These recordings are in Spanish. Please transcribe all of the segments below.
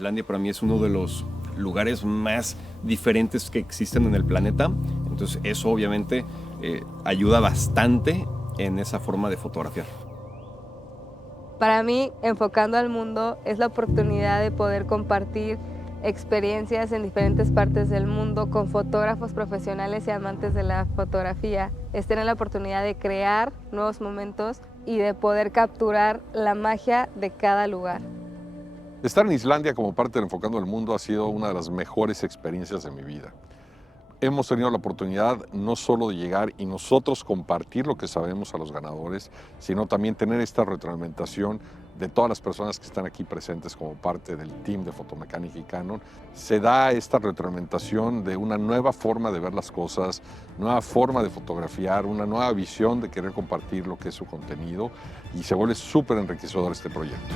Islandia para mí es uno de los lugares más diferentes que existen en el planeta. Entonces eso obviamente ayuda bastante en esa forma de fotografiar. Para mí, Enfocando al Mundo es la oportunidad de poder compartir experiencias en diferentes partes del mundo con fotógrafos profesionales y amantes de la fotografía. Es tener la oportunidad de crear nuevos momentos y de poder capturar la magia de cada lugar. Estar en Islandia como parte de Enfocando al Mundo ha sido una de las mejores experiencias de mi vida. Hemos tenido la oportunidad no solo de llegar y nosotros compartir lo que sabemos a los ganadores, sino también tener esta retroalimentación de todas las personas que están aquí presentes como parte del team de Fotomecanica y Canon. Se da esta retroalimentación de una nueva forma de ver las cosas, nueva forma de fotografiar, una nueva visión de querer compartir lo que es su contenido y se vuelve súper enriquecedor este proyecto.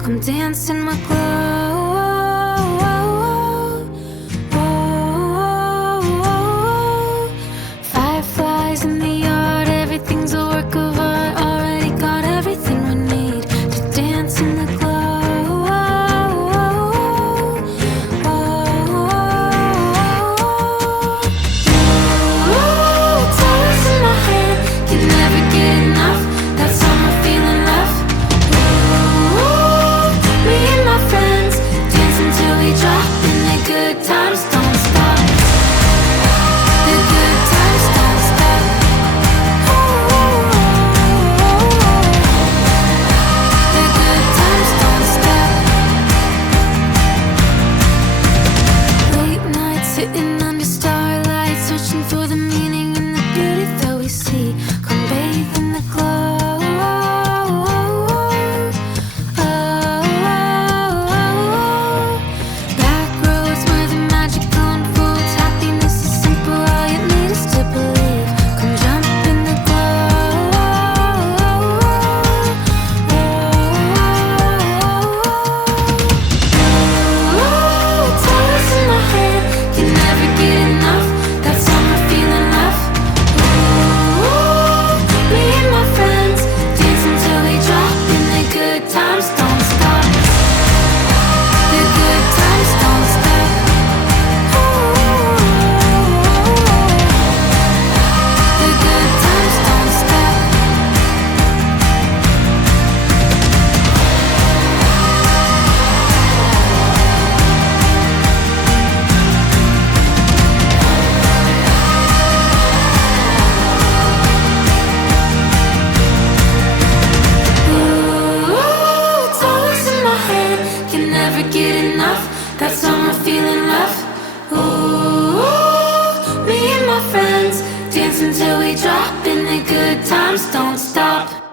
Come dance in my glow. Fireflies in the yard, everything's a work of art. Already got everything we need to dance in the glow. It's always in my head, can never get enough. That summer feeling left. Me and my friends dancing till we drop, and the good times don't stop. The good times don't stop. The good times don't stop. Late nights sitting under starlight, searching for the meaning in the beauty that we see. Come bathe in the glow. Back roads where the magic unfolds. Happiness is simple, all you need is to believe. Come jump in the glow. It's always in my head, can never get enough. That summer feeling left. Me and my friends dancing till we drop, and the good times don't stop. The good times don't stop. The good times don't stop. It's always in my head, can never get enough. That summer feeling left. Me and my friends dancing till we drop, and the good times don't stop.